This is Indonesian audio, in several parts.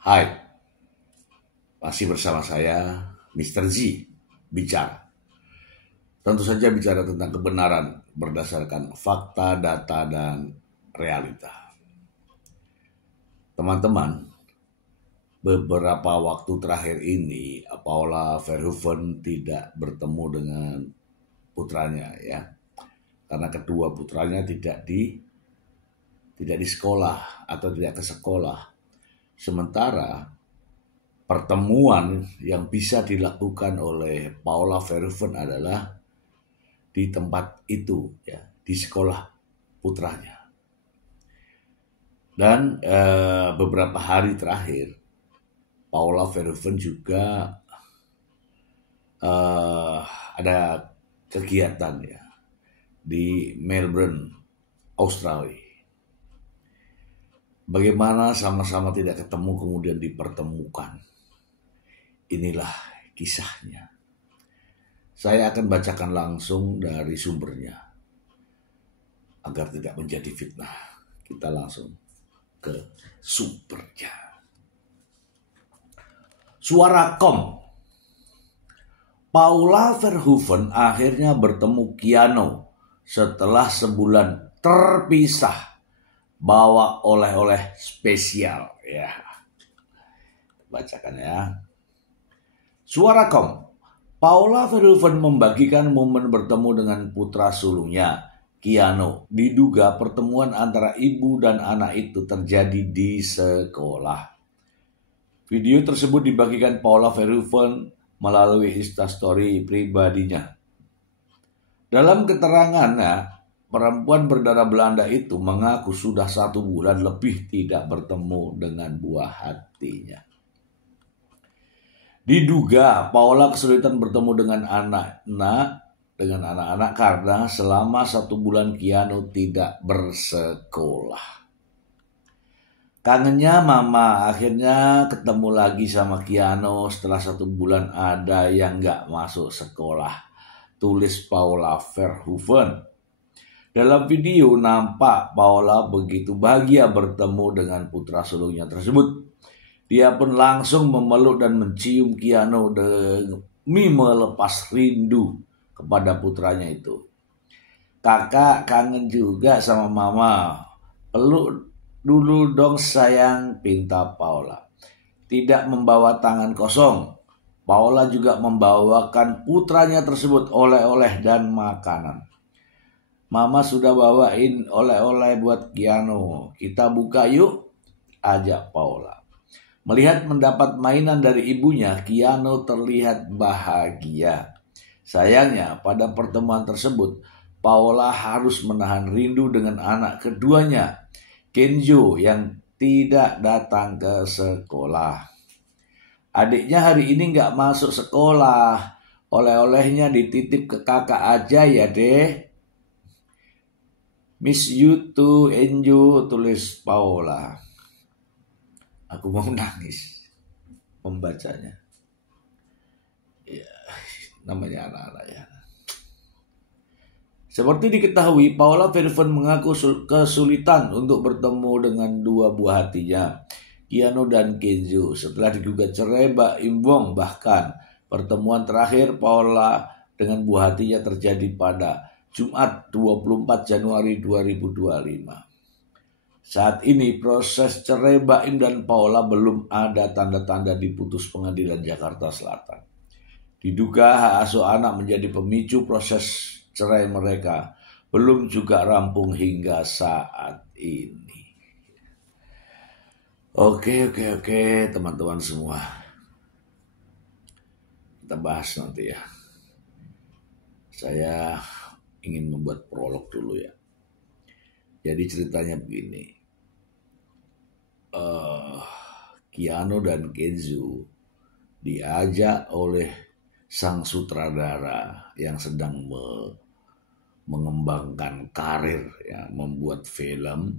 Hai, masih bersama saya, Mr. Z, bicara. Tentu saja bicara tentang kebenaran berdasarkan fakta, data, dan realita. Teman-teman, beberapa waktu terakhir ini, Paula Verhoeven tidak bertemu dengan putranya, ya, karena kedua putranya tidak di sekolah atau tidak ke sekolah. Sementara pertemuan yang bisa dilakukan oleh Paula Verhoeven adalah di tempat itu, ya, di sekolah putranya. Dan beberapa hari terakhir, Paula Verhoeven juga ada kegiatan, ya, di Melbourne, Australia. Bagaimana sama-sama tidak ketemu kemudian dipertemukan. Inilah kisahnya. Saya akan bacakan langsung dari sumbernya agar tidak menjadi fitnah. Kita langsung ke sumbernya. Suara.com. Paula Verhoeven akhirnya bertemu Keanu setelah sebulan terpisah. Bawa oleh-oleh spesial, ya. Bacakan, ya. Suara.com. Paula Verhoeven membagikan momen bertemu dengan putra sulungnya, Keanu. Diduga pertemuan antara ibu dan anak itu terjadi di sekolah. Video tersebut dibagikan Paula Verhoeven melalui Instastory pribadinya. Dalam keterangannya, perempuan berdarah Belanda itu mengaku sudah 1 bulan lebih tidak bertemu dengan buah hatinya. Diduga Paula kesulitan bertemu dengan anak-anak karena selama 1 bulan Keanu tidak bersekolah. Kangennya mama, akhirnya ketemu lagi sama Keanu setelah 1 bulan ada yang gak masuk sekolah, tulis Paula Verhoeven. Dalam video nampak Paula begitu bahagia bertemu dengan putra sulungnya tersebut. Dia pun langsung memeluk dan mencium Keanu demi melepas rindu kepada putranya itu. Kakak kangen juga sama mama. Peluk dulu dong sayang, pinta Paula. Tidak membawa tangan kosong. Paula juga membawakan putranya tersebut oleh-oleh dan makanan. Mama sudah bawain oleh-oleh buat Keanu. Kita buka yuk, ajak Paula. Melihat mendapat mainan dari ibunya, Keanu terlihat bahagia. Sayangnya, pada pertemuan tersebut, Paula harus menahan rindu dengan anak keduanya, Kenzo, yang tidak datang ke sekolah. Adiknya hari ini gak masuk sekolah. Oleh-olehnya dititip ke kakak aja ya deh. Miss you too, Enjo, tulis Paula. Aku mau nangis membacanya. Ya, namanya anak-anak, ya. Seperti diketahui, Paula Verhoeven mengaku kesulitan untuk bertemu dengan dua buah hatinya, Keanu dan Kenzo, setelah digugat cerai Mbak Imbong. Bahkan pertemuan terakhir Paula dengan buah hatinya terjadi pada Jumat 24 Januari 2025. Saat ini proses cerai Baim dan Paula belum ada tanda-tanda diputus pengadilan Jakarta Selatan. Diduga hak asuh anak menjadi pemicu proses cerai mereka belum juga rampung hingga saat ini. Oke teman-teman semua. Kita bahas nanti, ya. Saya ingin membuat prolog dulu, ya. Jadi ceritanya begini. Keanu dan Kenzo diajak oleh sang sutradara yang sedang mengembangkan karir, ya, membuat film,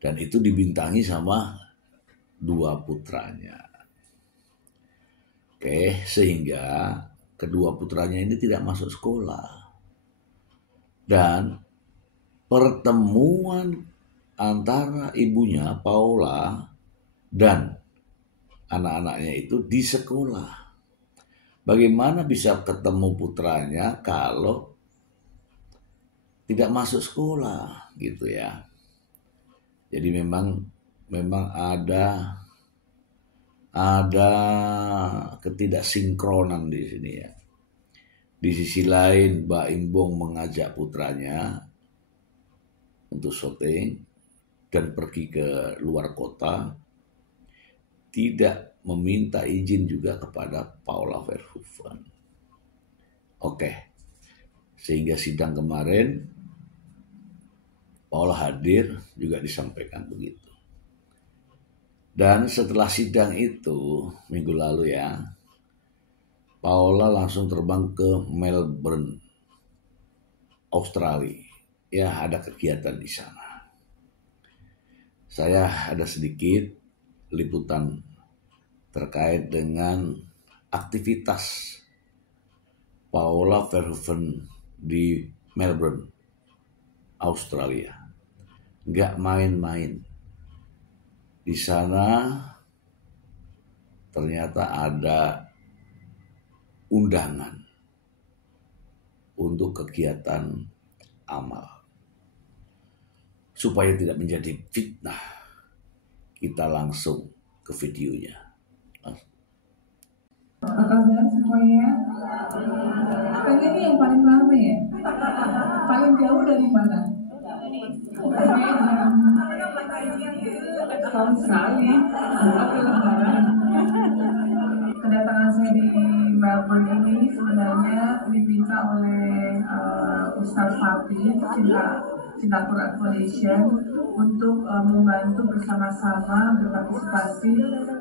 dan itu dibintangi sama dua putranya. Sehingga kedua putranya ini tidak masuk sekolah. Dan pertemuan antara ibunya Paula dan anak-anaknya itu di sekolah. Bagaimana bisa ketemu putranya kalau tidak masuk sekolah gitu ya. Jadi memang ada ketidaksinkronan di sini ya. Di sisi lain Mbak Imbong mengajak putranya untuk syuting dan pergi ke luar kota, tidak meminta izin juga kepada Paula Verhoeven. Oke, sehingga sidang kemarin Paula hadir juga disampaikan begitu. Dan setelah sidang itu minggu lalu ya, Paula langsung terbang ke Melbourne, Australia. Ya, ada kegiatan di sana. Saya ada sedikit liputan terkait dengan aktivitas Paula Verhoeven di Melbourne, Australia. Nggak main-main. Di sana ternyata ada undangan untuk kegiatan amal. Supaya tidak menjadi fitnah, kita langsung ke videonya. Apa kabar semuanya? Katanya ini yang paling rame ya? Paling jauh dari mana? Tahun sekali, Lebaran. Kedatangan saya di Melbourne ini sebenarnya diminta oleh Ustaz Fatih, Cinta Quran Foundation, untuk membantu bersama-sama berpartisipasi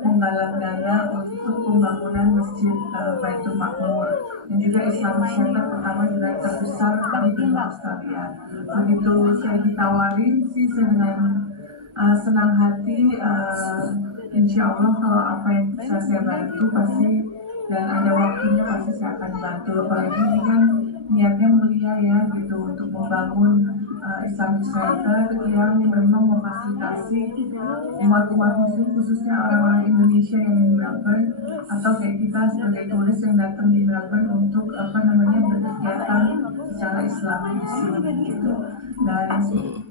menggalang dana untuk pembangunan Masjid Baitul Makmur dan juga Islamic Center pertama juga terbesar di dunia Australia. Begitu saya ditawarin sih, saya dengan senang hati, insya Allah kalau apa yang bisa saya bantu pasti, dan ada waktunya pasti saya akan bantu. Apalagi ini kan niatnya mulia ya gitu, untuk membangun Islamic Center yang memang memfasilitasi umat-umat muslim, khususnya orang-orang Indonesia yang di Melbourne atau kayak kita sebagai turis yang datang di Melbourne untuk berkegiatan secara Islami di sini gitu. Dan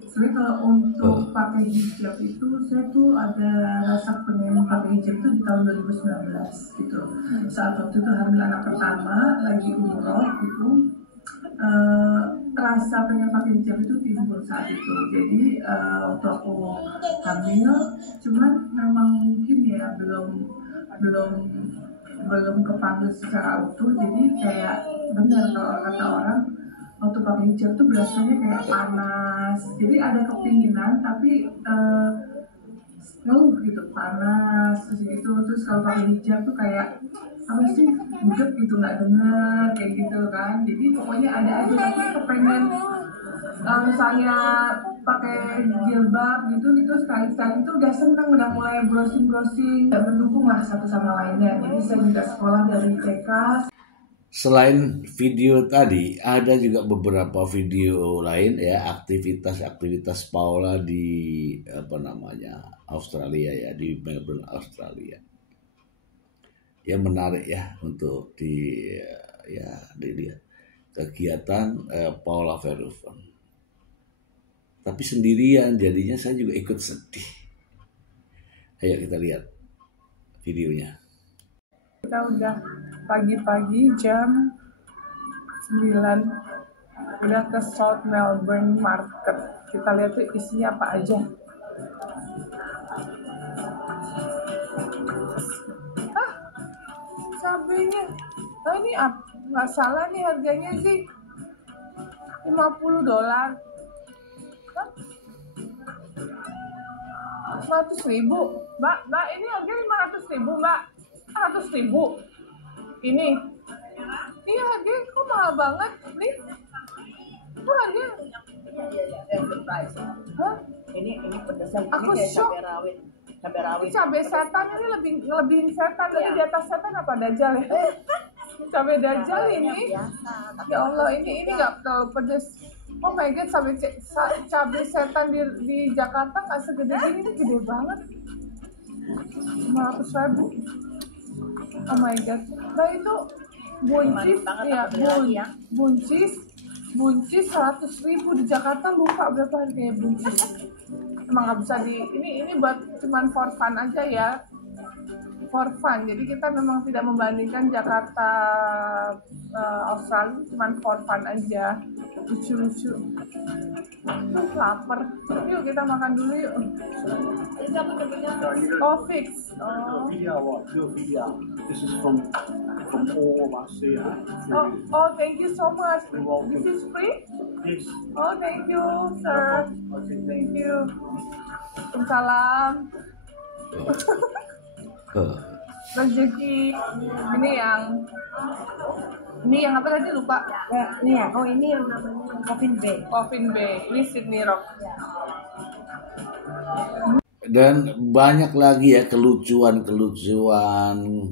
sebenarnya kalau untuk pakai hijab itu, saya tuh ada rasa pengen pakai hijab itu di tahun 2019 gitu. Saat waktu itu hamil anak pertama, lagi umroh gitu. Rasa pengen pakai hijab itu timbul saat itu. Jadi waktu aku hamil, cuman memang mungkin ya belum kepanggil secara utuh. Jadi kayak benar kalau kata orang, waktu pakai hijab tuh biasanya kayak panas. Jadi ada kepinginan tapi gitu, panas terus kalau pakai hijab tuh kayak apa sih, budek gitu, nggak dengar kayak gitu kan. Jadi pokoknya ada aja, tapi kepengen misalnya pakai jilbab gitu sekali-sekali itu udah seneng, udah mulai browsing dan mendukung lah satu sama lainnya. Jadi saya juga sekolah dari TK. Selain video tadi, ada juga beberapa video lain ya, aktivitas Paula di Australia ya, di Melbourne, Australia. Ya menarik ya untuk dilihat kegiatan Paula Verhoeven. Tapi sendirian, jadinya saya juga ikut sedih. Ayo kita lihat videonya. Kita udah pagi-pagi jam 9 udah ke South Melbourne Market. Kita lihat tuh isinya apa aja. Cabenya, oh ini nggak salah nih harganya sih $50. 100.000, Mbak, ini harganya 500.000, Mbak. 100.000 ini. Iya, harganya kok mahal banget nih. Kok harganya? Hah? Ini pedesan. Aku shock. Cabai rawit. Cabai setan ini lebih setan, lebih di atas setan apa dajjal ya? Cabai dajjal ini. Ya Allah, ini nggak terlalu pedes. Oh my god, cabai setan di Jakarta nggak segede ini gede banget. $50. 500.000. Oh my god. Nah itu buncis ya, buncis 100.000 di Jakarta, lupa berapa harganya buncis. Emang nggak bisa ini buat cuman for fun aja ya, for fun. Jadi kita memang tidak membandingkan Jakarta Australia, cuman for fun aja, lucu-lucu. Lapar, yuk kita makan dulu yuk. Oh fix. Oh. This is from all of us here. Oh, thank you so much. This is free? Yes. Oh, thank you, sir. Thank you. Waalaikumsalam. Rezeki. Ini yang apa tadi lupa? Ya, ini ya. Oh, ini yang namanya Coffin Bay. Coffin Bay. Ini Sydney Rock. Ya. Dan banyak lagi ya kelucuan,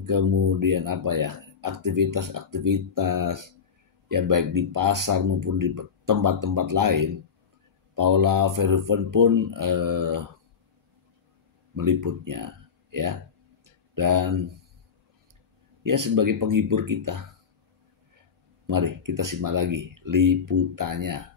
kemudian aktivitas-aktivitas ya baik di pasar maupun di tempat-tempat lain. Paula Verhoeven pun meliputnya ya, dan ya sebagai penghibur kita. Mari kita simak lagi liputannya.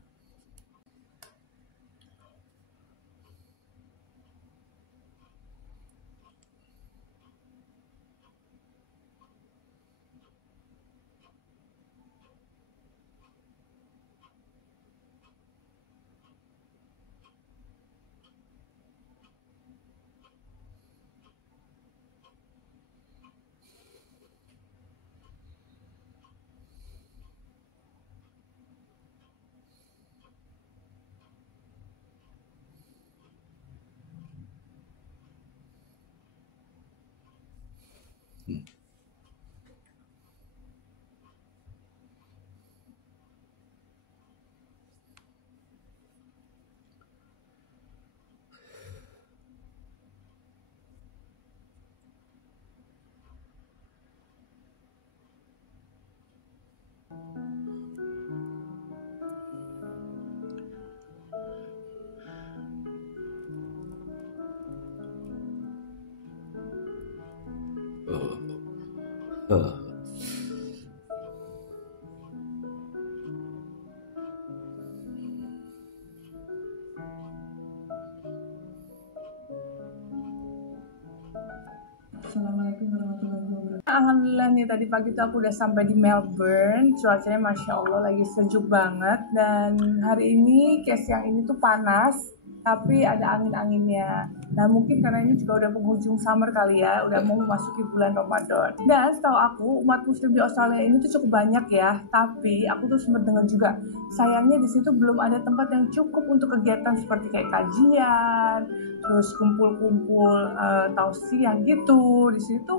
Assalamualaikum warahmatullahi wabarakatuh. Alhamdulillah nih tadi pagi tuh aku udah sampai di Melbourne. Cuacanya Masya Allah lagi sejuk banget. Dan hari ini case yang ini tuh panas, tapi ada angin-anginnya. Nah mungkin karena ini juga udah penghujung summer kali ya, udah mau memasuki bulan Ramadan. Dan setahu aku umat muslim di Australia ini tuh cukup banyak ya, tapi aku tuh sempat dengar juga sayangnya di situ belum ada tempat yang cukup untuk kegiatan seperti kayak kajian, terus kumpul-kumpul tausiah gitu. Di situ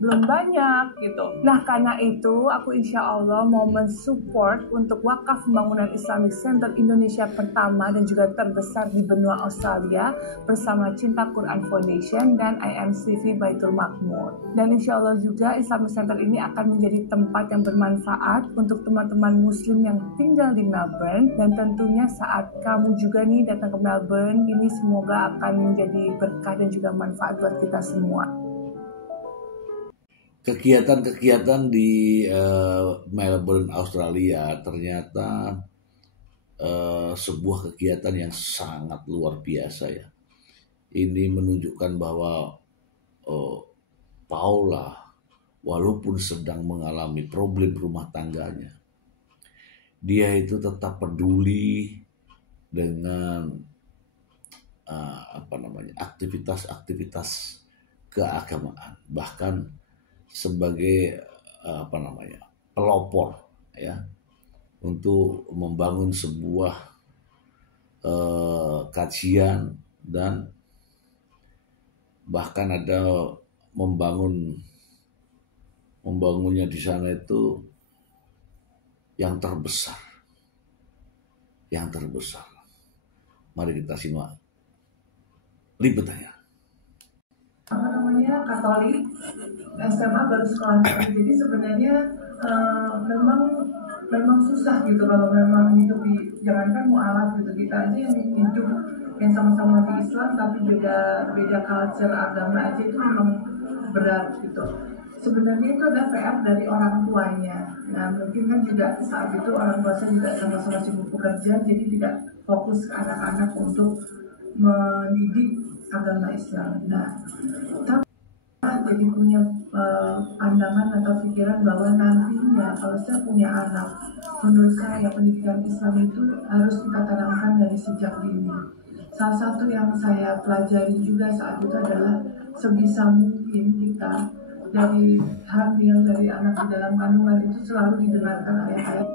belum banyak gitu. Nah karena itu aku insya Allah mau mensupport untuk wakaf pembangunan Islamic Center Indonesia pertama dan juga terbesar di benua Australia bersama Cinta Quran Foundation dan IMCV Baitul Makmur. Dan insya Allah juga Islamic Center ini akan menjadi tempat yang bermanfaat untuk teman-teman muslim yang tinggal di Melbourne, dan tentunya saat kamu juga nih datang ke Melbourne ini semoga akan menjadi berkah dan juga manfaat buat kita semua. Kegiatan-kegiatan di Melbourne, Australia ternyata sebuah kegiatan yang sangat luar biasa ya. Ini menunjukkan bahwa Paula walaupun sedang mengalami problem rumah tangganya, dia itu tetap peduli dengan aktivitas-aktivitas keagamaan, bahkan sebagai pelopor ya untuk membangun sebuah kajian, dan bahkan ada membangunnya di sana itu yang terbesar. Mari kita simak liputannya. Katolik, SMA baru sekolah. Jadi sebenarnya memang susah gitu kalau memang hidup di, jangankan mualaf gitu, kita aja yang hidup yang sama-sama di Islam tapi beda culture agama aja itu memang berat gitu. Sebenarnya itu ada PR dari orang tuanya. Nah mungkin kan juga saat itu orang tua saya juga sama-sama sibuk bekerja, jadi tidak fokus ke anak-anak untuk mendidik agama Islam. Nah, jadi punya pandangan atau pikiran bahwa nantinya kalau saya punya anak, menurut saya pendidikan Islam itu harus kita tanamkan dari sejak dini. Salah satu yang saya pelajari juga saat itu adalah sebisa mungkin kita dari hamil, dari anak di dalam kandungan itu selalu didengarkan ayat-ayat.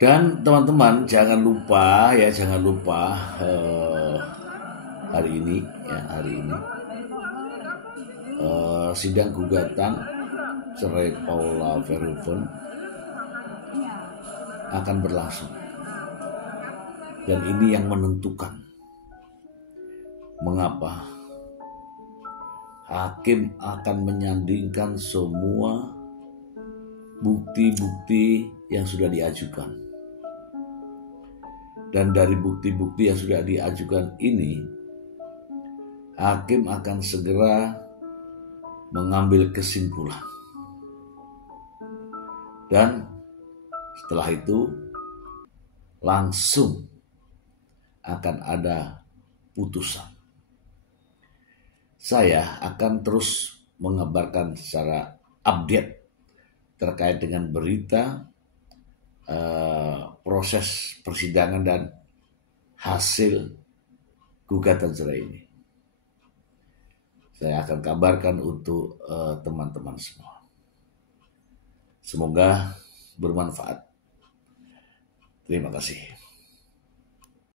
Dan teman-teman jangan lupa hari ini sidang gugatan cerai Paula Verhoeven akan berlangsung, dan ini yang menentukan mengapa hakim akan menyandingkan semua bukti-bukti yang sudah diajukan. Dan dari bukti-bukti yang sudah diajukan ini, hakim akan segera mengambil kesimpulan. Dan setelah itu langsung akan ada putusan. Saya akan terus mengabarkan secara update terkait dengan berita proses persidangan dan hasil gugatan cerai ini. Saya akan kabarkan untuk teman-teman semua. Semoga bermanfaat. Terima kasih.